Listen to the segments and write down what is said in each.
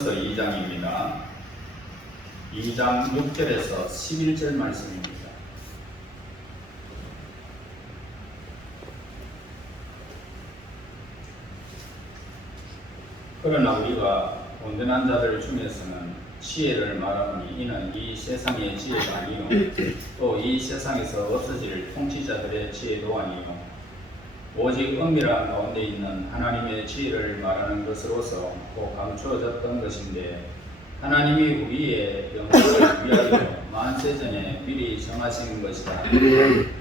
2장입니다. 2장 6절에서 11절 말씀입니다. 그러나 우리가 온전한 자들 중에서는 지혜를 말하니 이는 이 세상의 지혜가 아니요 또 이 세상에서 없어질 통치자들의 지혜도 아니요 오직 은밀한 가운데 있는 하나님의 지혜를 말하는 것으로서 꼭 감추어졌던 것인데 하나님이 우리의 영광을 위하여 만세전에 미리 정하신 것이다.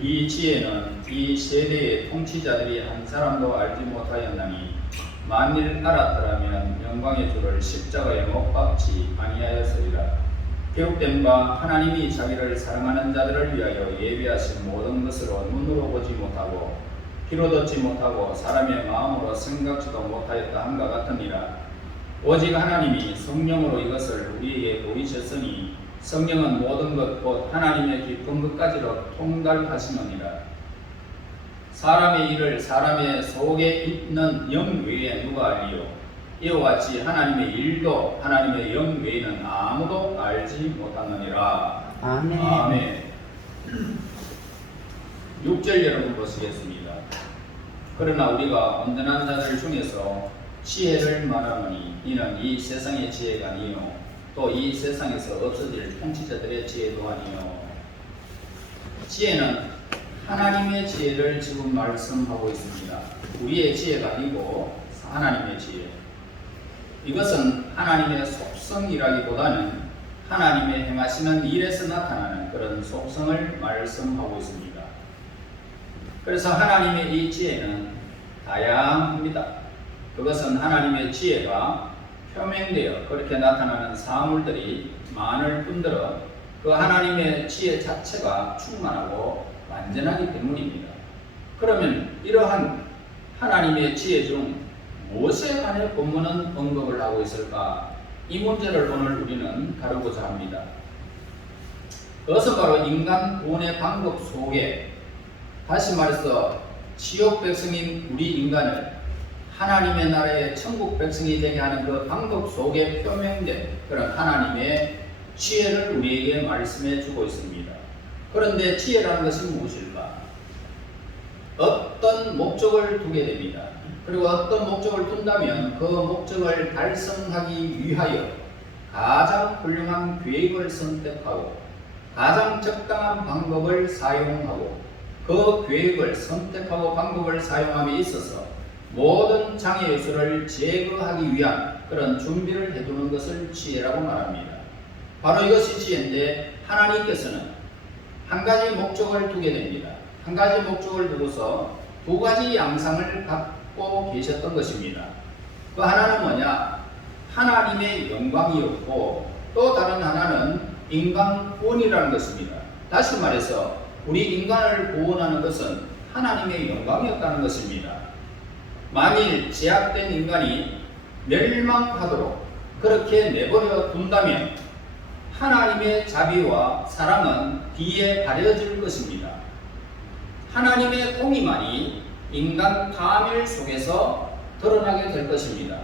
이 지혜는 이 세대의 통치자들이 한 사람도 알지 못하였나니 만일 알았더라면 영광의 주를 십자가에 못 박지 아니하였으리라. 기록된 바 하나님이 자기를 사랑하는 자들을 위하여 예비하신 모든 것으로 눈으로 보지 못하고 귀로 듣지 못하고 사람의 마음으로 생각지도 못하였다 함과 같으니라. 오직 하나님이 성령으로 이것을 우리에게 보이셨으니 성령은 모든 것 곧 하나님의 깊은 것까지로 통달하시느니라. 사람의 일을 사람의 속에 있는 영 외에 누가 알리요? 이와 같이 하나님의 일도 하나님의 영 외에는 아무도 알지 못하느니라. 아멘. 아멘. 6절 여러분 보시겠습니다. 그러나 우리가 온전한 자들 중에서 지혜를 말하노니 이는 이 세상의 지혜가 아니요 또 이 세상에서 없어질 통치자들의 지혜도 아니요. 지혜는 하나님의 지혜를 지금 말씀하고 있습니다. 우리의 지혜가 아니고 하나님의 지혜. 이것은 하나님의 속성이라기보다는 하나님의 행하시는 일에서 나타나는 그런 속성을 말씀하고 있습니다. 그래서 하나님의 이 지혜는 다양합니다. 그것은 하나님의 지혜가 표명되어 그렇게 나타나는 사물들이 많을 뿐더러 그 하나님의 지혜 자체가 충만하고 완전하기 때문입니다. 그러면 이러한 하나님의 지혜 중 무엇에 관해 본문은 언급을 하고 있을까? 이 문제를 오늘 우리는 다루고자 합니다. 그것은 바로 인간 구원의 방법 속에 다시 말해서 지옥 백성인 우리 인간을 하나님의 나라의 천국 백성이 되게 하는 그 방법 속에 표명된 그런 하나님의 지혜를 우리에게 말씀해 주고 있습니다. 그런데 지혜라는 것이 무엇일까? 어떤 목적을 두게 됩니다. 그리고 어떤 목적을 둔다면 그 목적을 달성하기 위하여 가장 훌륭한 계획을 선택하고 가장 적당한 방법을 사용하고 그 계획을 선택하고 방법을 사용함에 있어서 모든 장애 요소를 제거하기 위한 그런 준비를 해두는 것을 지혜라고 말합니다. 바로 이것이 지혜인데 하나님께서는 한 가지 목적을 두게 됩니다. 한 가지 목적을 두고서 두 가지 양상을 갖고 계셨던 것입니다. 그 하나는 뭐냐? 하나님의 영광이었고 또 다른 하나는 인간 구원이라는 것입니다. 다시 말해서 우리 인간을 구원하는 것은 하나님의 영광이었다는 것입니다. 만일 제약된 인간이 멸망하도록 그렇게 내버려 둔다면 하나님의 자비와 사랑은 뒤에 가려질 것입니다. 하나님의 공의만이 인간 파멸 속에서 드러나게 될 것입니다.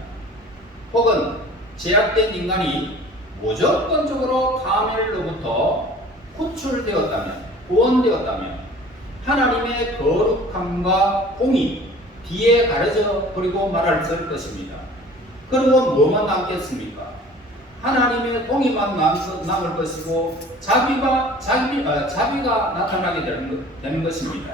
혹은 제약된 인간이 무조건적으로 파멸로부터 구출되었다면 구원되었다면 하나님의 거룩함과 공의 뒤에 가려져 버리고 말할 것입니다. 그리고 뭐만 남겠습니까? 하나님의 공의만 남을 것이고 자비가 나타나게 되는 것입니다.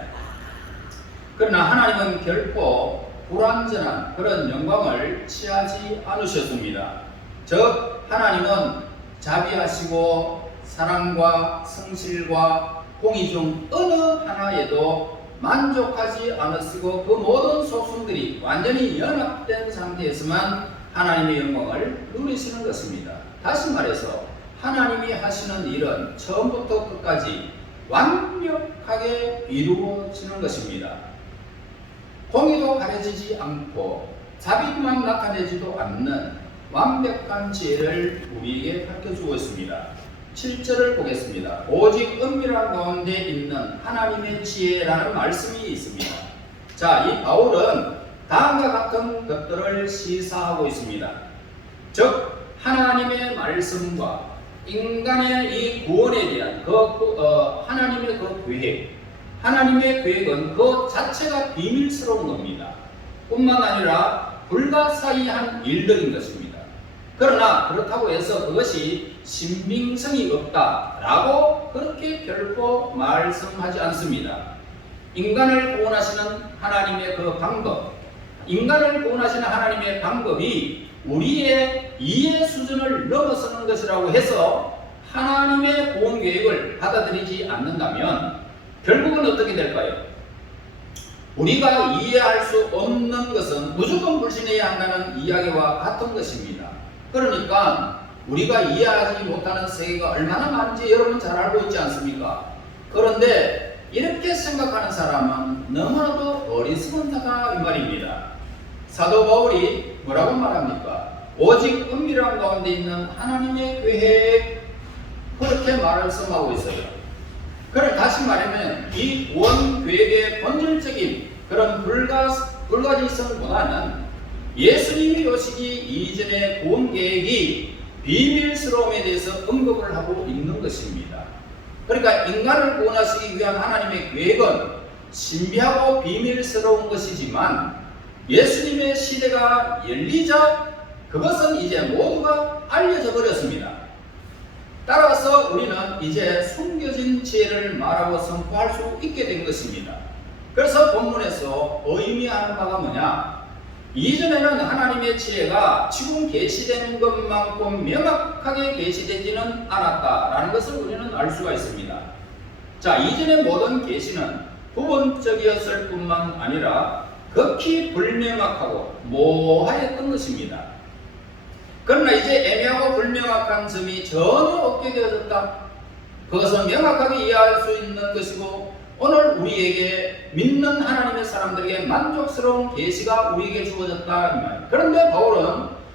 그러나 하나님은 결코 불완전한 그런 영광을 취하지 않으셨습니다. 즉 하나님은 자비하시고 사랑과 성실과 공의 중 어느 하나에도 만족하지 않으시고 그 모든 속성들이 완전히 연합된 상태에서만 하나님의 영광을 누리시는 것입니다. 다시 말해서 하나님이 하시는 일은 처음부터 끝까지 완벽하게 이루어지는 것입니다. 공의도 가려지지 않고 자비만 나타내지도 않는 완벽한 지혜를 우리에게 밝혀주고 있습니다. 7절을 보겠습니다. 오직 은밀한 가운데 있는 하나님의 지혜라는 말씀이 있습니다. 자, 이 바울은 다음과 같은 것들을 시사하고 있습니다. 즉 하나님의 말씀과 인간의 이 구원에 대한 하나님의 그 계획, 하나님의 계획은 그 자체가 비밀스러운 겁니다. 뿐만 아니라 불가사의한 일들인 것입니다. 그러나 그렇다고 해서 그것이 신빙성이 없다라고 그렇게 결코 말씀하지 않습니다. 인간을 구원하시는 하나님의 그 방법, 인간을 구원하시는 하나님의 방법이 우리의 이해 수준을 넘어서는 것이라고 해서 하나님의 구원 계획을 받아들이지 않는다면 결국은 어떻게 될까요? 우리가 이해할 수 없는 것은 무조건 불신해야 한다는 이야기와 같은 것입니다. 그러니까 우리가 이해하지 못하는 세계가 얼마나 많은지 여러분 잘 알고 있지 않습니까? 그런데 이렇게 생각하는 사람은 너무나도 어리석은다가 이 말입니다. 사도 바울이 뭐라고 말합니까? 오직 은밀한 가운데 있는 하나님의 계획, 그렇게 말씀하고 있어요. 그럼 다시 말하면 이 구원 계획의 본질적인 그런 불가지성보다는 예수님이 오시기 이전의 구원 계획이 비밀스러움에 대해서 언급을 하고 있는 것입니다. 그러니까 인간을 구원하시기 위한 하나님의 계획은 신비하고 비밀스러운 것이지만 예수님의 시대가 열리자 그것은 이제 모두가 알려져 버렸습니다. 따라서 우리는 이제 숨겨진 지혜를 말하고 선포할 수 있게 된 것입니다. 그래서 본문에서 의미하는 바가 뭐냐? 이전에는 하나님의 지혜가 지금 계시되는 것만큼 명확하게 계시되지는 않았다라는 것을 우리는 알 수가 있습니다. 자, 이전의 모든 계시는 부분적이었을 뿐만 아니라 극히 불명확하고 모호하였던 것입니다. 그러나 이제 애매하고 불명확한 점이 전혀 없게 되어졌다. 그것은 명확하게 이해할 수 있는 것이고 오늘 우리에게 믿는 하나님의 사람들에게 만족스러운 계시가 우리에게 주어졌다. 그런데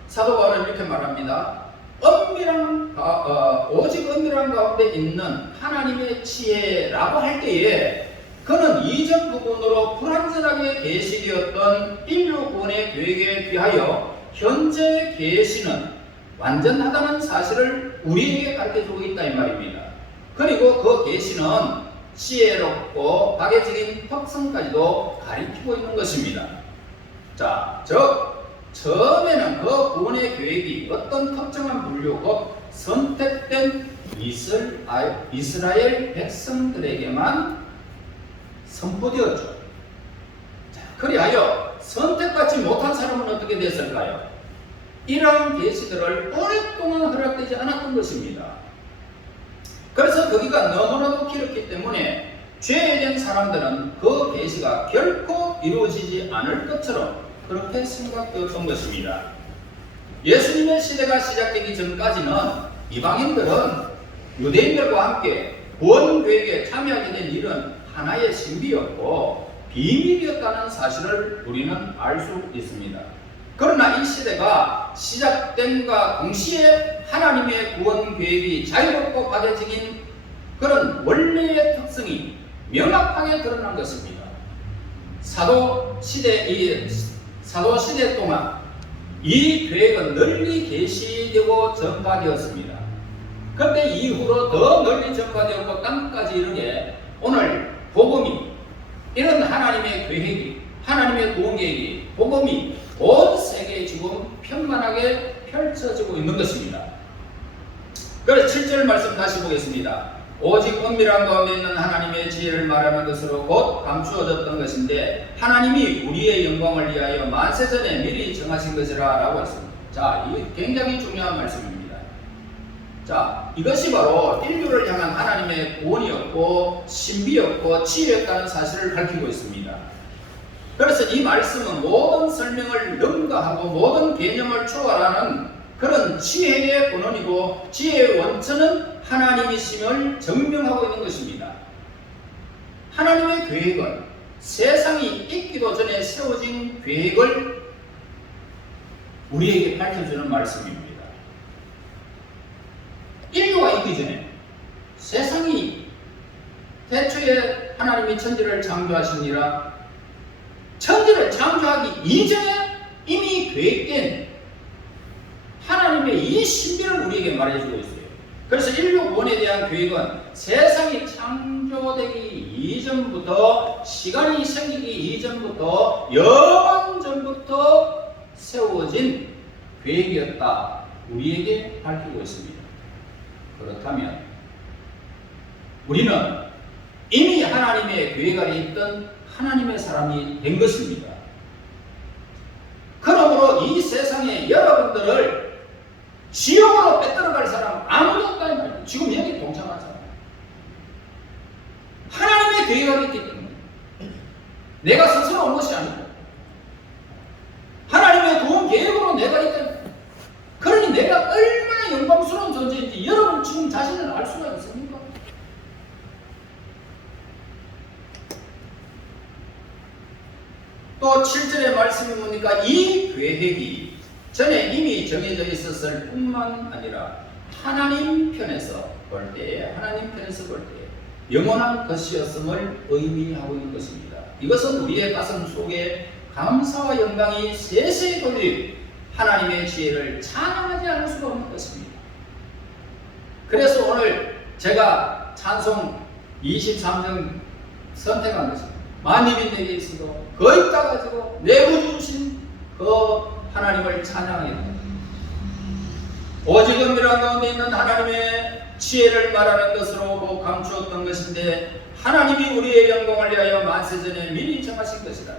사도 바울은 이렇게 말합니다. 오직 은밀한 가운데 있는 하나님의 지혜라고 할 때에 그는 이전 부분으로 불완전하게 계시되었던 인류 구원의 계획에 비하여 현재 계시는 완전하다는 사실을 우리에게 가르쳐주고 있다 이 말입니다. 그리고 그 계시는 지혜롭고 파괴적인 특성까지도 가리키고 있는 것입니다. 자, 처음에는 그 구원의 계획이 어떤 특정한 분류고 선택된 이스라엘 백성들에게만 선포되었죠. 자, 그리하여 선택받지 못한 사람은 어떻게 됐을까요? 이러한 계시들을 오랫동안 허락되지 않았던 것입니다. 그래서 거기가 너무나도 길었기 때문에 죄된 사람들은 그 계시가 결코 이루어지지 않을 것처럼 그렇게 생각되었던 것입니다. 예수님의 시대가 시작되기 전까지는 이방인들은 유대인들과 함께 구원 계획에 참여하게 된 일은 하나의 신비였고 비밀이었다는 사실을 우리는 알 수 있습니다. 그러나 이 시대가 시작됨과 동시에 하나님의 구원 계획이 자유롭고 파괴적인 그런 원래의 특성이 명확하게 드러난 것입니다. 사도 시대 동안 이 계획은 널리 계시되고 전파되었습니다. 그런데 이후로 더 널리 전파되었고 땅까지 이르게 오늘 복음이 이런 하나님의 계획이 하나님의 구원 계획이 복음이 온 세계에 지금 편만하게 펼쳐지고 있는 것입니다. 그래서 7절 말씀 다시 보겠습니다. 오직 은밀한 가운데 있는 하나님의 지혜를 말하는 것으로 곧 감추어졌던 것인데 하나님이 우리의 영광을 위하여 만세전에 미리 정하신 것이라 라고 했습니다. 자, 이게 굉장히 중요한 말씀입니다. 자, 이것이 바로 인류를 향한 하나님의 구원이었고 신비였고 지혜였다는 사실을 밝히고 있습니다. 그래서 이 말씀은 모든 설명을 능가하고 모든 개념을 초월하는 그런 지혜의 근원이고 지혜의 원천은 하나님이심을 증명하고 있는 것입니다. 하나님의 계획은 세상이 있기도 전에 세워진 계획을 우리에게 밝혀주는 말씀입니다. 인류가 있기 전에 세상이 태초에 하나님이 천지를 창조하시니라 천지를 창조하기 이전에 이미 계획된 하나님의 이 이 신비를 우리에게 말해주고 있어요. 그래서 인류 구원에 대한 계획은 세상이 창조되기 이전부터, 시간이 생기기 이전부터, 영원 전부터 세워진 계획이었다, 우리에게 밝히고 있습니다. 그렇다면 우리는 이미 하나님의 계획 아래 있던 하나님의 사람이 된 것입니다. 그러므로 이 세상에 여러분들을 지옥으로 빼들어갈 사람 아무도 없다는 말이에요. 지금 여기 동참하잖아요. 하나님의 계획 아래 있기 때문에 내가 스스로 온 것이 아니고 하나님의 좋은 계획으로 내가 있다. 그러니 내가 얼마나 영광스러운 존재인지 여러분 지금 자신을 알 수가 있습니까? 또 7절의 말씀이 뭡니까? 이 계획이 전에 이미 정해져 있었을 뿐만 아니라 하나님 편에서 볼 때에, 하나님 편에서 볼 때에 영원한 것이었음을 의미하고 있는 것입니다. 이것은 우리의 가슴 속에 감사와 영광이 세세히 돌린 하나님의 지혜를 찬양하지 않을 수가 없는 것입니다. 그래서 오늘 제가 찬송 23장 선택한 것입니다. 만입이 내게 있어도 거의 따가지고 내구 주신 그 하나님을 찬양합니다. 오직 은밀한 가운데 있는 하나님의 지혜를 말하는 것으로 감추었던 것인데 하나님이 우리의 영광을 위하여 만세전에 미리 정하신 것이다.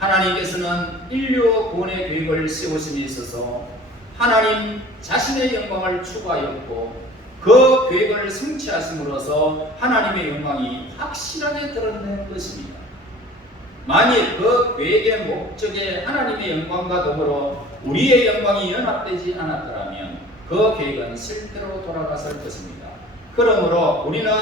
하나님께서는 인류 구원의 계획을 세우심에 있어서 하나님 자신의 영광을 추구하였고 그 계획을 성취하심으로써 하나님의 영광이 확실하게 드러낸 것입니다. 만일 그 계획의 목적에 하나님의 영광과 더불어 우리의 영광이 연합되지 않았더라면 그 계획은 실패로 돌아갔을 것입니다. 그러므로 우리는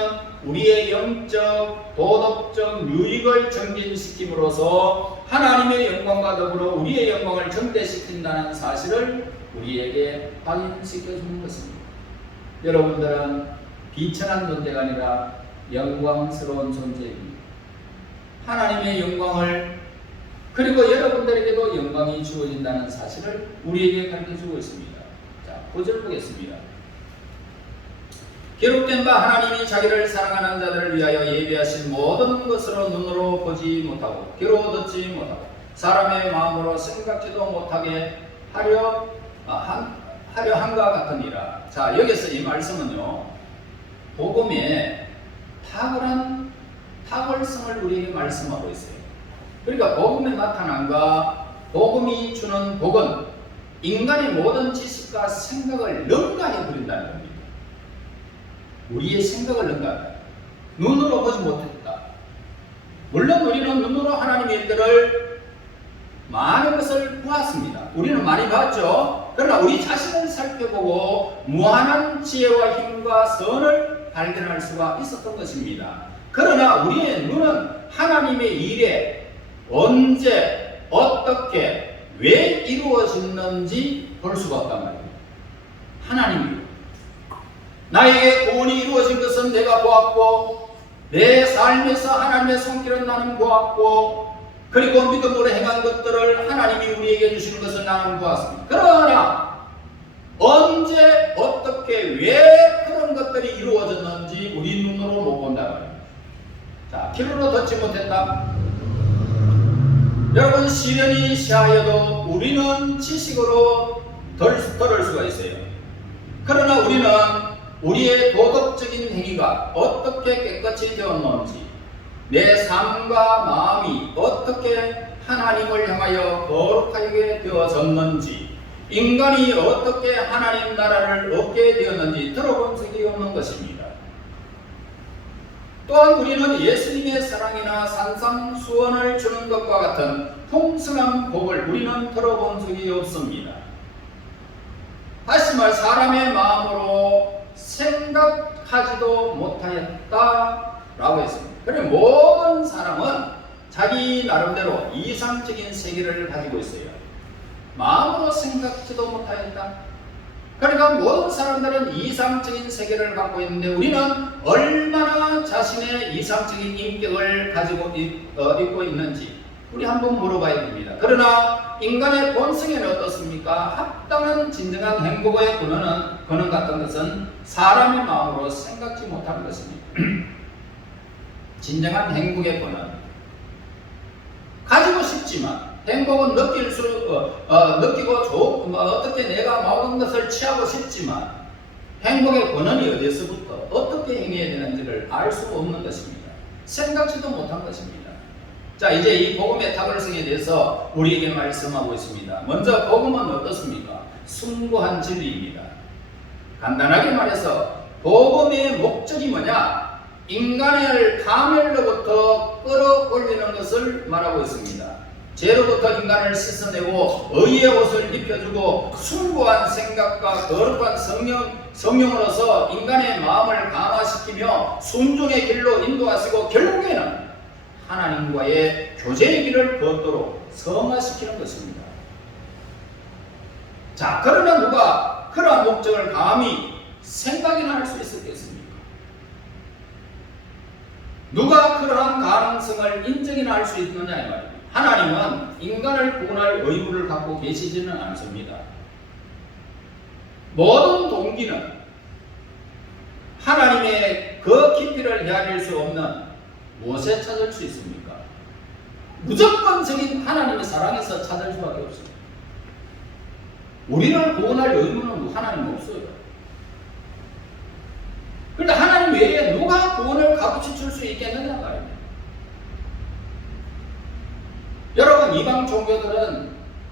우리의 영적, 도덕적 유익을 정진시킴으로써 하나님의 영광과 더불어 우리의 영광을 정대시킨다는 사실을 우리에게 확인시켜주는 것입니다. 여러분들은 비천한 존재가 아니라 영광스러운 존재입니다. 하나님의 영광을, 그리고 여러분들에게도 영광이 주어진다는 사실을 우리에게 가르쳐주고 있습니다. 자, 9절 보겠습니다. 기록된 바 하나님이 자기를 사랑하는 자들을 위하여 예비하신 모든 것으로 눈으로 보지 못하고 귀로 듣지 못하고 사람의 마음으로 생각지도 못하게 하려 함과 같으니라. 자, 여기서 이 말씀은요, 복음의 탁월성을 우리에게 말씀하고 있어요. 그러니까 복음의 나타남과 복음이 주는 복은 인간의 모든 지식과 생각을 능가해 버린다는 겁니다. 우리의 생각을 능가한다. 눈으로 보지 못했다. 물론 우리는 눈으로 하나님의 일들을 많은 것을 보았습니다. 우리는 많이 봤죠. 그러나 우리 자신을 살펴보고 무한한 지혜와 힘과 선을 발견할 수가 있었던 것입니다. 그러나 우리의 눈은 하나님의 일에 언제, 어떻게, 왜 이루어졌는지 볼 수가 없단 말입니다. 하나님이 나에게 구원이 이루어진 것은 내가 보았고 내 삶에서 하나님의 손길은 나는 보았고 그리고 믿음으로 행한 것들을 하나님이 우리에게 주신 것을 나는 보았습니다. 그러나 언제, 어떻게, 왜 그런 것들이 이루어졌는지 우리 눈으로 못 본단 말입니다. 자, 귀로 듣지 못했다. 여러분, 시련이 시하여도 우리는 지식으로 들을 수가 있어요. 그러나 우리는 우리의 도덕적인 행위가 어떻게 깨끗이 되었는지, 내 삶과 마음이 어떻게 하나님을 향하여 거룩하게 되어졌는지, 인간이 어떻게 하나님 나라를 얻게 되었는지 들어본 적이 없는 것입니다. 또한 우리는 예수님의 사랑이나 산상수원을 주는 것과 같은 풍성한 복을 우리는 들어본 적이 없습니다. 다시 말, 사람의 마음으로 생각하지도 못하였다라고 했습니다. 그리고 모든 사람은 자기 나름대로 이상적인 세계를 가지고 있어요. 마음으로 생각지도 못하였다. 그러니까 모든 사람들은 이상적인 세계를 갖고 있는데 우리는 얼마나 자신의 이상적인 인격을 가지고 있고 있는지 우리 한번 물어봐야 됩니다. 그러나 인간의 본성에는 어떻습니까? 합당한 진정한 행복의 근원 같은 것은 사람의 마음으로 생각지 못하는 것입니다. 진정한 행복의 근원, 가지고 싶지만 행복은 느끼고 어떻게 내가 모든 것을 취하고 싶지만 행복의 근원이 어디서부터 어떻게 행해야 되는지를 알 수 없는 것입니다. 생각지도 못한 것입니다. 자, 이제 이 복음의 탁월성에 대해서 우리에게 말씀하고 있습니다. 먼저 복음은 어떻습니까? 숭고한 진리입니다. 간단하게 말해서 복음의 목적이 뭐냐? 인간을 가멸로부터 끌어올리는 것을 말하고 있습니다. 죄로부터 인간을 씻어내고 의의 옷을 입혀주고 숭고한 생각과 거룩한 성령으로서 인간의 마음을 강화시키며 순종의 길로 인도하시고 결국에는 하나님과의 교제의 길을 걷도록 성화시키는 것입니다. 자, 그러나 누가 그러한 목적을 감히 생각이나 할 수 있었겠습니까? 누가 그러한 가능성을 인정이나 할 수 있느냐 이 말입니다. 하나님은 인간을 구원할 의무를 갖고 계시지는 않습니다. 모든 동기는 하나님의 그 깊이를 헤아릴 수 없는 무엇에 찾을 수 있습니까? 무조건적인 하나님의 사랑에서 찾을 수밖에 없습니다. 우리를 구원할 의무는 하나님 없어요. 그런데 하나님 외에 누가 구원을 값없이 줄 수 있겠느냐 말입니다. 여러분, 이방 종교들은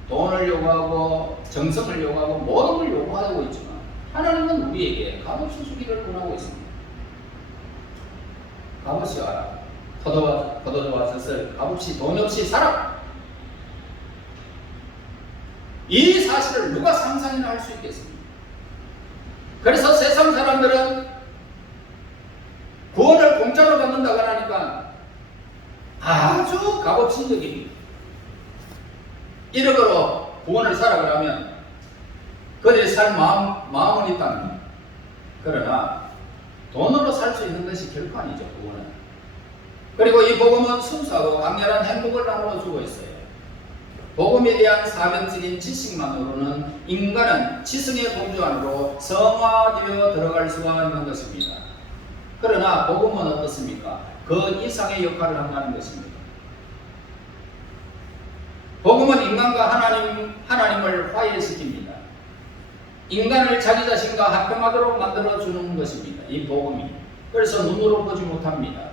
돈을 요구하고 정성을 요구하고 모든 걸 요구하고 있지만 하나님은 우리에게 값없이 주기를 원하고 있습니다. 값없이 와라. 포도주와 젖을 값없이 돈 없이 살아. 이 사실을 누가 상상이나 할 수 있겠습니까? 그래서 세상 사람들은 구원을 공짜로 받는다고 하니까 아주 값없이 여깁니다. 1억으로 구원을 사라 그러면 그들이 살 마음은 있답니다. 그러나 돈으로 살 수 있는 것이 결코 아니죠, 구원은. 그리고 이 복음은 순수하고 강렬한 행복을 나눠주고 있어요. 복음에 대한 사변적인 지식만으로는 인간은 지성의 범주 안으로 성화되어 들어갈 수가 있는 것입니다. 그러나 복음은 어떻습니까? 그 이상의 역할을 한다는 것입니다. 복음은 인간과 하나님을 화해시킵니다. 인간을 자기 자신과 합평하도록 만들어주는 것입니다. 이 복음이. 그래서 눈으로 보지 못합니다.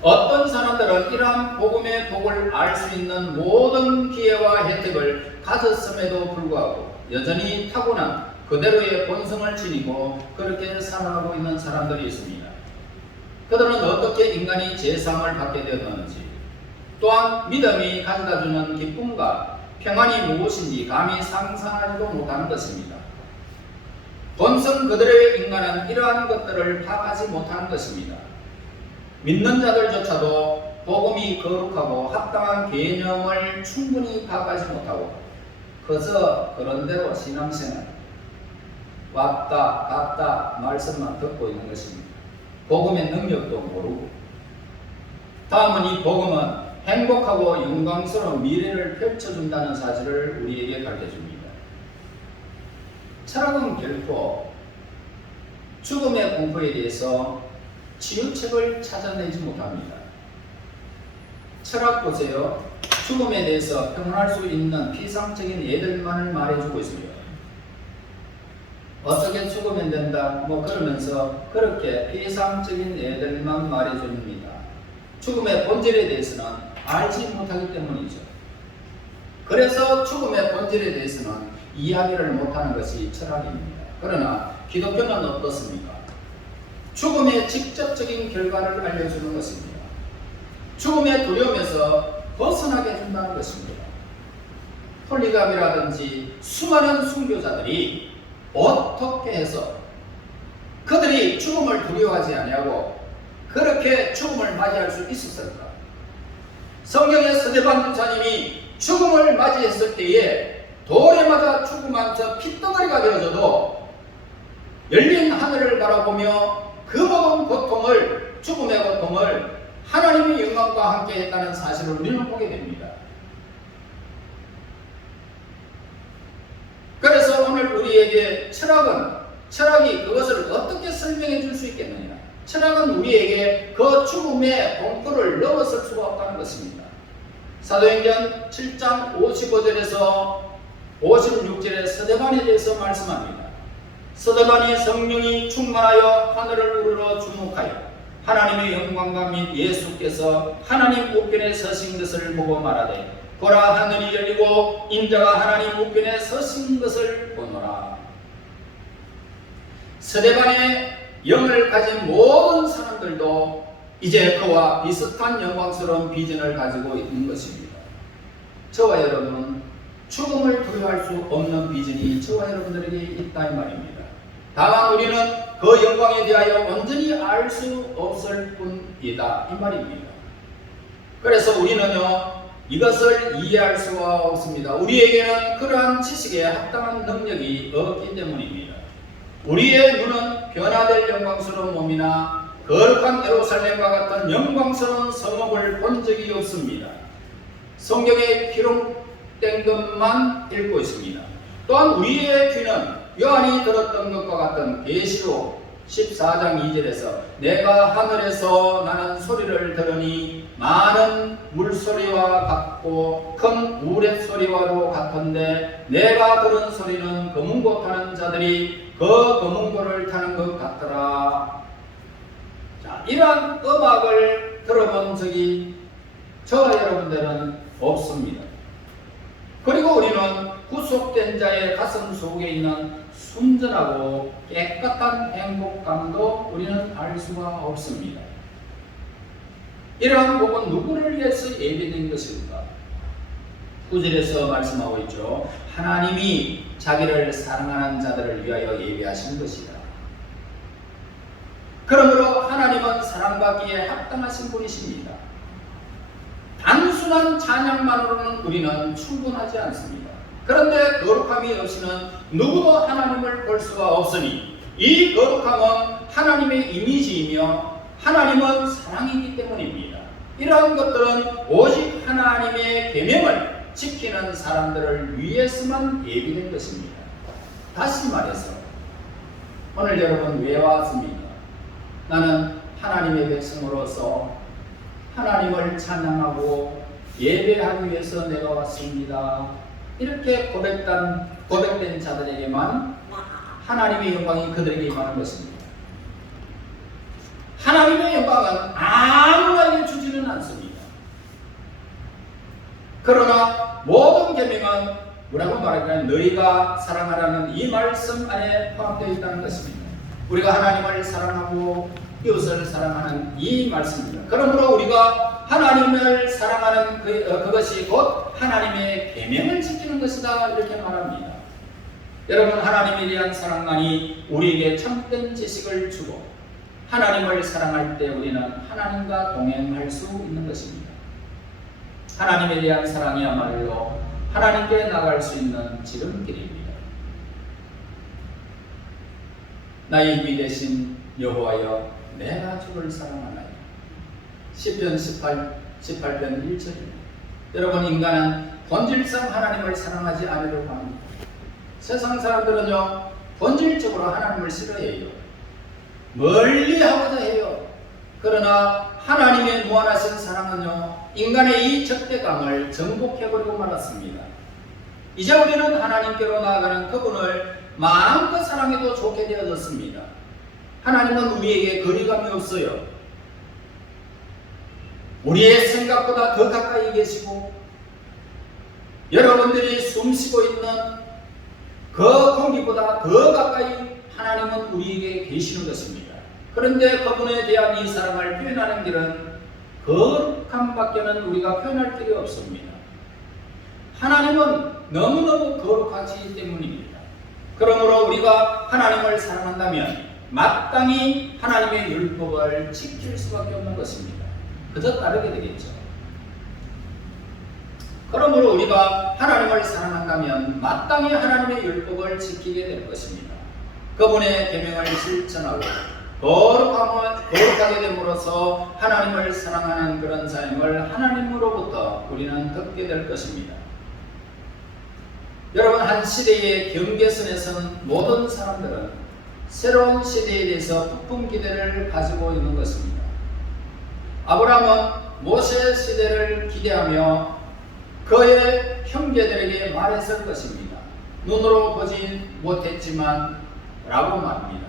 어떤 사람들은 이러한 복음의 복을 알 수 있는 모든 기회와 혜택을 가졌음에도 불구하고 여전히 타고난 그대로의 본성을 지니고 그렇게 살아가고 있는 사람들이 있습니다. 그들은 어떻게 인간이 죄사함을 받게 되었는지, 또한 믿음이 가져다주는 기쁨과 평안이 무엇인지 감히 상상하지도 못하는 것입니다. 본성 그들의 인간은 이러한 것들을 파악하지 못하는 것입니다. 믿는 자들조차도 복음이 거룩하고 합당한 개념을 충분히 파악하지 못하고 그저 그런대로 신앙생활 왔다 갔다 말씀만 듣고 있는 것입니다. 복음의 능력도 모르고. 다음은 이 복음은 행복하고 영광스러운 미래를 펼쳐준다는 사실을 우리에게 가르쳐줍니다. 철학은 결코 죽음의 공포에 대해서 치유책을 찾아내지 못합니다. 철학 보세요. 죽음에 대해서 평온할 수 있는 피상적인 예들만을 말해주고 있습니다. 어떻게 죽으면 된다 그러면서 그렇게 피상적인 예들만 말해줍니다. 죽음의 본질에 대해서는 알지 못하기 때문이죠. 그래서 죽음의 본질에 대해서는 이야기를 못하는 것이 철학입니다. 그러나 기독교는 어떻습니까? 죽음의 직접적인 결과를 알려주는 것입니다. 죽음의 두려움에서 벗어나게 해준다는 것입니다. 폴리갑이라든지 수많은 순교자들이 어떻게 해서 그들이 죽음을 두려워하지 아니하고 그렇게 죽음을 맞이할 수 있었을까? 성경의 스데반 전사님이 죽음을 맞이했을 때에 돌에 맞아 죽으면서 핏덩어리가 되어져도 열린 하늘을 바라보며 그 모든 고통을, 죽음의 고통을 하나님의 영광과 함께 했다는 사실을 우리는 보게 됩니다. 우리에게 철학이 그것을 어떻게 설명해 줄 수 있겠느냐? 철학은 우리에게 그 죽음의 공포를 넘어설 수가 없다는 것입니다. 사도행전 7장 55절에서 56절에 스데반에 대해서 말씀합니다. 스데반이 성령이 충만하여 하늘을 우러러 주목하여 하나님의 영광과 및 예수께서 하나님 우편에 서신 것을 보고 말하되 보라, 하늘이 열리고 인자가 하나님 우편에 서신 것을 보노라. 스데반의 영을 가진 모든 사람들도 이제 그와 비슷한 영광스러운 비전을 가지고 있는 것입니다. 저와 여러분은 죽음을 두려워할 수 없는 비전이 저와 여러분들에게 있다 이 말입니다. 다만 우리는 그 영광에 대하여 온전히 알 수 없을 뿐이다 이 말입니다. 그래서 우리는요, 이것을 이해할 수가 없습니다. 우리에게는 그러한 지식에 합당한 능력이 없기 때문입니다. 우리의 눈은 변화될 영광스러운 몸이나 거룩한 예루살렘과 같은 영광스러운 성읍을 본 적이 없습니다. 성경에 기록된 것만 읽고 있습니다. 또한 우리의 귀는 요한이 들었던 것과 같은 계시록 14장 2절에서 내가 하늘에서 나는 소리를 들으니 많은 물소리와 같고 큰 우레소리와도 같은데 내가 들은 소리는 검은고 타는 자들이 그 검은고를 타는 것 같더라. 자, 이러한 음악을 들어본 적이 저와 여러분들은 없습니다. 그리고 우리는 구속된 자의 가슴 속에 있는 순전하고 깨끗한 행복감도 우리는 알 수가 없습니다. 이러한 복은 누구를 위해서 예비된 것일까? 9절에서 말씀하고 있죠. 하나님이 자기를 사랑하는 자들을 위하여 예비하신 것이다. 그러므로 하나님은 사랑받기에 합당하신 분이십니다. 단순한 찬양만으로는 우리는 충분하지 않습니다. 그런데 거룩함이 없이는 누구도 하나님을 볼 수가 없으니 이 거룩함은 하나님의 이미지이며 하나님은 사랑이기 때문입니다. 이러한 것들은 오직 하나님의 계명을 지키는 사람들을 위해서만 예비된 것입니다. 다시 말해서 오늘 여러분 왜 왔습니까? 나는 하나님의 백성으로서 하나님을 찬양하고 예배하기 위해서 내가 왔습니다. 이렇게 고백된 자들에게만 하나님의 영광이 그들에게 임하는 것입니다. 하나님의 영광은 아무나에게 주지는 않습니다. 그러나 모든 계명은 뭐라고 말할까요? 너희가 사랑하라는 이 말씀 안에 포함되어 있다는 것입니다. 우리가 하나님을 사랑하고 이웃을 사랑하는 이 말씀입니다. 그러므로 우리가 하나님을 사랑하는 그것이 곧 하나님의 계명을 지키는 것이다 이렇게 말합니다. 여러분, 하나님에 대한 사랑만이 우리에게 참된 지식을 주고 하나님을 사랑할 때 우리는 하나님과 동행할 수 있는 것입니다. 하나님에 대한 사랑이야말로 하나님께 나갈 수 있는 지름길입니다. 나의 힘이 되신 여호와여, 내가 주를 사랑하나이다. 시편 18편 1절입니다. 여러분, 인간은 본질상 하나님을 사랑하지 않으려고 합니다. 세상 사람들은요, 본질적으로 하나님을 싫어해요. 멀리하고자 해요. 그러나 하나님의 무한하신 사랑은요, 인간의 이 적대감을 정복해버리고 말았습니다. 이제 우리는 하나님께로 나아가는 그분을 마음껏 사랑해도 좋게 되어졌습니다. 하나님은 우리에게 거리감이 없어요. 우리의 생각보다 더 가까이 계시고 여러분들이 숨쉬고 있는 그 공기보다 더 가까이 하나님은 우리에게 계시는 것입니다. 그런데 그분에 대한 이 사랑을 표현하는 길은 거룩함밖에는 우리가 표현할 길이 없습니다. 하나님은 너무너무 거룩하시기 때문입니다. 그러므로 우리가 하나님을 사랑한다면 마땅히 하나님의 율법을 지킬 수밖에 없는 것입니다. 그저 따르게 되겠죠. 그러므로 우리가 하나님을 사랑한다면 마땅히 하나님의 율법을 지키게 될 것입니다. 그분의 계명을 실천하고 거룩하게 됨으로써 하나님을 사랑하는 그런 삶을 하나님으로부터 우리는 듣게 될 것입니다. 여러분, 한 시대의 경계선에 선 모든 사람들은 새로운 시대에 대해서 부푼 기대를 가지고 있는 것입니다. 아브라함은 모세 시대를 기대하며 그의 형제들에게 말했을 것입니다. 눈으로 보지 못했지만 라고 말합니다.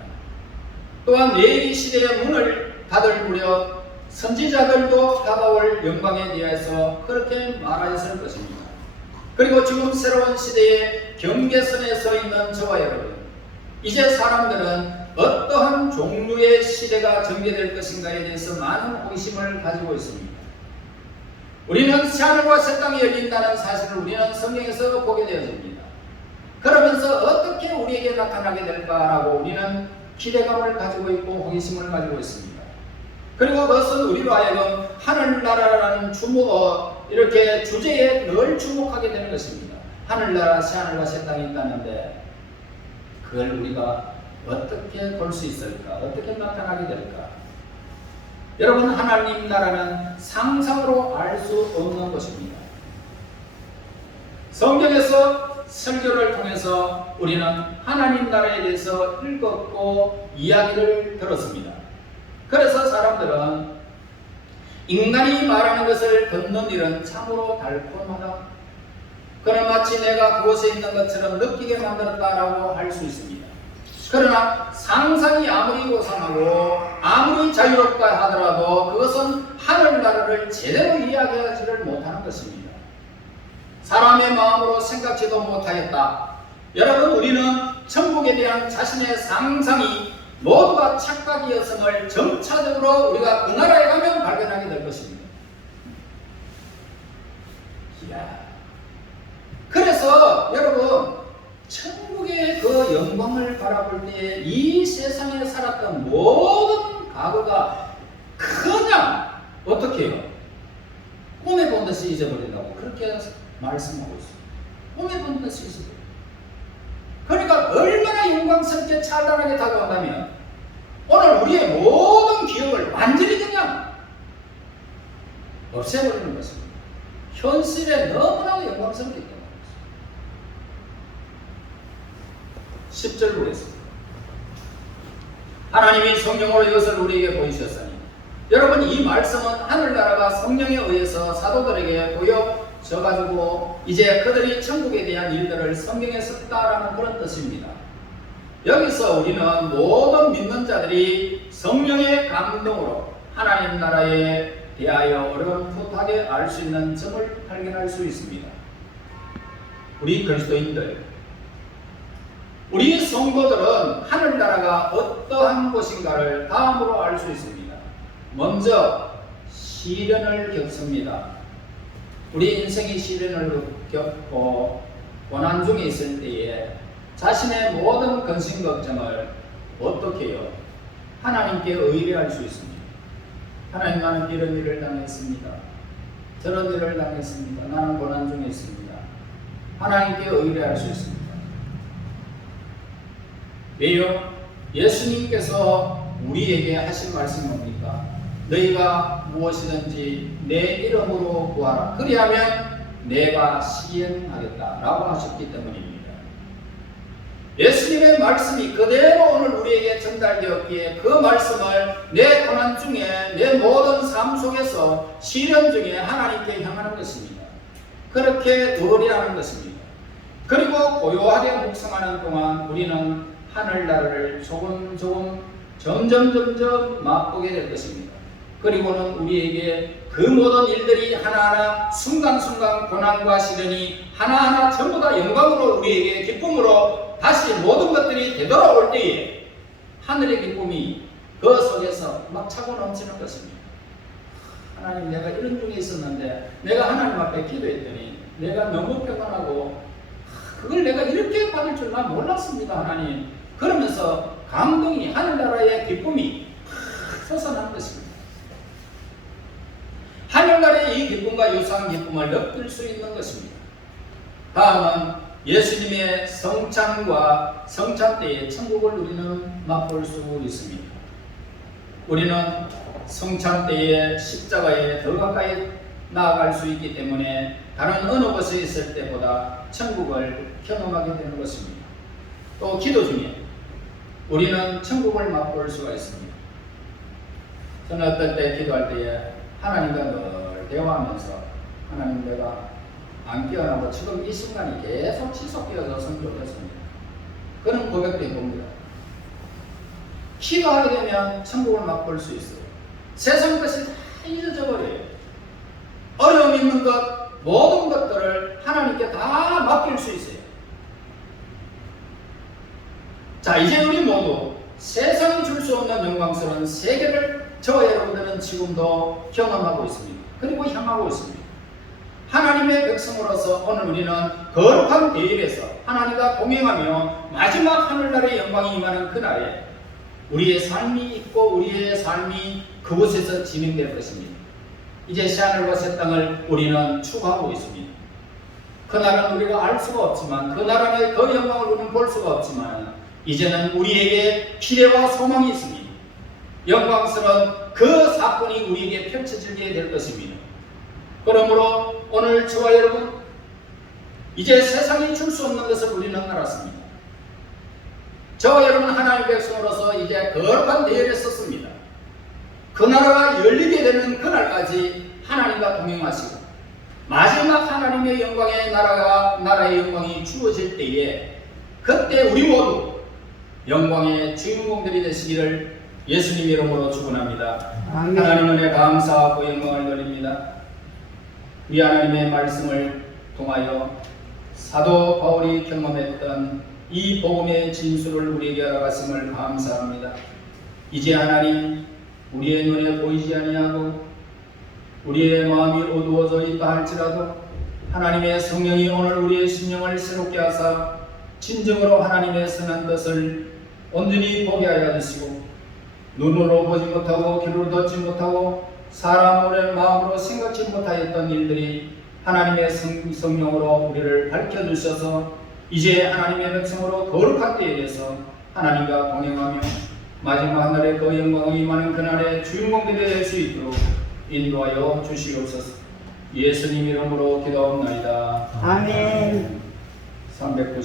또한 내기 시대의 문을 닫을 무렵 선지자들도 다가올 영광에 대해서 그렇게 말하였을 것입니다. 그리고 지금 새로운 시대의 경계선에 서 있는 저와 여러분, 이제 사람들은 어떠한 종류의 시대가 전개될 것인가에 대해서 많은 호기심을 가지고 있습니다. 우리는 새하늘과 새 땅이 열린다는 사실을 우리는 성경에서 보게 되어집니다. 그러면서 어떻게 우리에게 나타나게 될까라고 우리는 기대감을 가지고 있고 호기심을 가지고 있습니다. 그리고 그것은 우리로 하여금 하늘나라라는 이렇게 주제에 늘 주목하게 되는 것입니다. 하늘나라, 새하늘과 새 땅이 있다는데 그걸 우리가 어떻게 볼 수 있을까? 어떻게 나타나게 될까? 여러분, 하나님 나라는 상상으로 알 수 없는 것입니다. 성경에서 설교를 통해서 우리는 하나님 나라에 대해서 읽었고 이야기를 들었습니다. 그래서 사람들은 인간이 말하는 것을 듣는 일은 참으로 달콤하다, 그는 마치 내가 그곳에 있는 것처럼 느끼게 만들었다라고 할 수 있습니다. 그러나 상상이 아무리 고상하고 아무리 자유롭다 하더라도 그것은 하늘나라를 제대로 이야기하지를 못하는 것입니다. 사람의 마음으로 생각지도 못하겠다. 여러분, 우리는 천국에 대한 자신의 상상이 모두가 착각이었음을 점차적으로 우리가 그 나라에 가면 발견하게 될 것입니다. 그래서 여러분, 천국의 그 영광을 바라볼 때 이 세상에 살았던 모든 과거가 그냥 어떻게 해요? 꿈에 본 듯이 잊어버린다고 그렇게 말씀하고 있어요. 꿈에 본 듯이 잊어버린다. 그러니까 얼마나 영광스럽게 찬란하게 다가온다면 오늘 우리의 모든 기억을 완전히 그냥 없애버리는 것입니다. 현실에 너무나 영광스럽기 때문에. 10절 보겠습니다. 하나님이 성령으로 이것을 우리에게 보이셨으니, 여러분, 이 말씀은 하늘나라가 성령에 의해서 사도들에게 보여져가지고 이제 그들이 천국에 대한 일들을 성경에 썼다라는 그런 뜻입니다. 여기서 우리는 모든 믿는 자들이 성령의 감동으로 하나님 나라에 대하여 어렴풋하게 알 수 있는 점을 발견할 수 있습니다. 우리 그리스도인들, 우리 성도들은 하늘나라가 어떠한 곳인가를 다음으로 알 수 있습니다. 먼저 시련을 겪습니다. 우리 인생이 시련을 겪고 고난 중에 있을 때에 자신의 모든 근심 걱정을 어떻게 해요? 하나님께 의뢰할 수 있습니다. 하나님, 나는 이런 일을 당했습니다. 저런 일을 당했습니다. 나는 고난 중에 있습니다. 하나님께 의뢰할 수 있습니다. 왜요? 예수님께서 우리에게 하신 말씀이 뭡니까? 너희가 무엇이든지 내 이름으로 구하라. 그리하면 내가 시행하겠다 라고 하셨기 때문입니다. 예수님의 말씀이 그대로 오늘 우리에게 전달되었기에 그 말씀을 내 고난 중에, 내 모든 삶 속에서, 시련 중에 하나님께 향하는 것입니다. 그렇게 의뢰하는 것입니다. 그리고 고요하게 묵상하는 동안 우리는 하늘나라를 조금 점점 맛보게 될 것입니다. 그리고는 우리에게 그 모든 일들이 하나하나 순간순간 고난과 시련이 하나하나 전부 다 영광으로 우리에게 기쁨으로 다시 모든 것들이 되돌아올 때에 하늘의 기쁨이 그 속에서 막 차고 넘치는 것입니다. 하나님, 내가 이런 중에 있었는데 내가 하나님 앞에 기도했더니 내가 너무 평안하고 그걸 내가 이렇게 받을 줄 난 몰랐습니다. 하나님, 그러면서 감동이, 하늘나라의 기쁨이 솟아나는 것입니다. 하늘나라의 이 기쁨과 유사한 기쁨을 느낄 수 있는 것입니다. 다음은 예수님의 성찬과 성찬 때의 천국을 우리는 맛볼 수 있습니다. 우리는 성찬 때의 십자가에 더 가까이 나아갈 수 있기 때문에 다른 어느 곳에 있을 때보다 천국을 경험하게 되는 것입니다. 또 기도 중에 우리는 천국을 맛볼 수가 있습니다. 저는 어떨 때 기도할 때에 하나님과 늘 대화하면서 하나님 내가 안 깨어나고 지금 이 순간이 계속 지속되어졌으면 좋겠습니다. 그런 고백도 해봅니다. 기도하게 되면 천국을 맛볼 수 있어요. 세상 것이 다 잊어져버려요. 어려움 있는 것 모든 것들을 하나님께 다 맡길 수 있어요. 자, 이제 우리 모두 세상이 줄 수 없는 영광스러운 세계를 저와 여러분들은 지금도 경험하고 있습니다. 그리고 향하고 있습니다. 하나님의 백성으로서 오늘 우리는 거룩한 대일에서 하나님과 동행하며 마지막 하늘나라의 영광이 임하는 그날에 우리의 삶이 있고 우리의 삶이 그곳에서 진행될 것입니다. 이제 새하늘과 새 땅을 우리는 추구하고 있습니다. 그날은 우리가 알 수가 없지만 그 나라의 그 영광을 우리는 볼 수가 없지만 이제는 우리에게 기대와 소망이 있습니다. 영광스러운 그 사건이 우리에게 펼쳐지게 될 것입니다. 그러므로 오늘 저와 여러분 이제 세상이 줄 수 없는 것을 우리는 알았습니다. 저와 여러분 하나님의 백성으로서 이제 거룩한 대열에 섰습니다. 그 나라가 열리게 되는 그날까지 하나님과 동행하시고 마지막 하나님의 영광의 나라의 영광이 주어질 때에 그때 우리 모두 영광의 주인공들이 되시기를 예수님 이름으로 축원합니다. 하나님 은혜 감사하고 영광을 돌립니다. 우리 하나님의 말씀을 통하여 사도 바울이 경험했던 이 복음의 진수를 우리에게 알아갔음을 감사합니다. 이제 하나님 우리의 눈에 보이지 아니하고 우리의 마음이 어두워져 있다 할지라도 하나님의 성령이 오늘 우리의 심령을 새롭게 하사 진정으로 하나님의 선한 것을 온전히 보게 하여 주시고 눈으로 보지 못하고 귀로 듣지 못하고 사람의 마음으로 생각지 못하였던 일들이 하나님의 성령으로 우리를 밝혀주셔서 이제 하나님의 백성으로 거룩한 때에 대해서 하나님과 동행하며 마지막 하늘의 그 영광이 임하는 그날의 주인공들이 될 수 있도록 인도하여 주시옵소서. 예수님 이름으로 기도하옵나이다. 아멘. 390